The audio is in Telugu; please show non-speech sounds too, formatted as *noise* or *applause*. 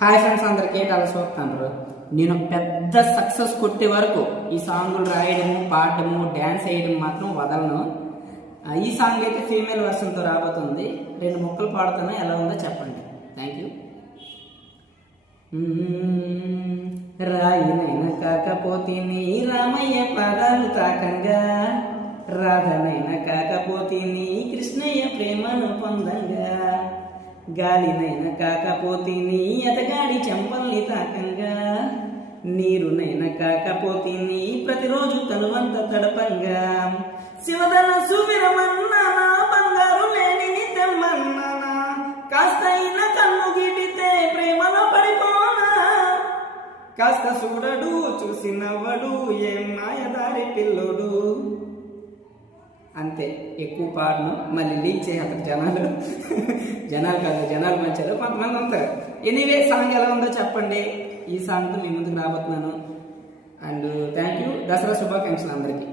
హాయ్ ఫ్రెండ్స్ అందరికీ అలా చూస్తున్నారు నేను పెద్ద సక్సెస్ కొట్టే వరకు ఈ సాంగులు రాయడము పాడడము డ్యాన్స్ వేయడం మాత్రం వదలను. ఈ సాంగ్ అయితే ఫీమేల్ వర్షన్తో రాబోతుంది. రెండు ముక్కలు పాడుతాను. ఎలా ఉందో చెప్పండి. థ్యాంక్ యూ రాయినైన కాకపోతే నీ రామయ్య పదాలు తాకంగా. రాధనైనా కాకపోతే నీ కృష్ణయ్య ప్రేమను పొందంగా. గాలినైనా కాకపోతే నీ అతగాడి చెంపల్ని తాకంగా. నీరునైన కాకపోతే నీ ప్రతిరోజు తనువంత తడపంగా. శివదన సువిరమన్నా బంగారు లేని తెమ్మన్నానా కాస్త కన్ను గిడితే ప్రేమలో పడిపోనా. కాస్త చూడడు చూసినవ్వడు ఏం నాయదారి పిల్లోడు. అంతే ఎక్కువ పాడను మళ్ళీ లీక్ చేయాలి జనాలు. *laughs* జనాలు కాదు జనాలు మంచారు కొంతమంది ఉంటారు. ఎనీవే సాంగ్ ఎలా ఉందో చెప్పండి. ఈ సాంగ్తో మీ ముందుకు రాబోతున్నాను. And thank you. దసరా శుభాకాంక్షలు అందరికీ.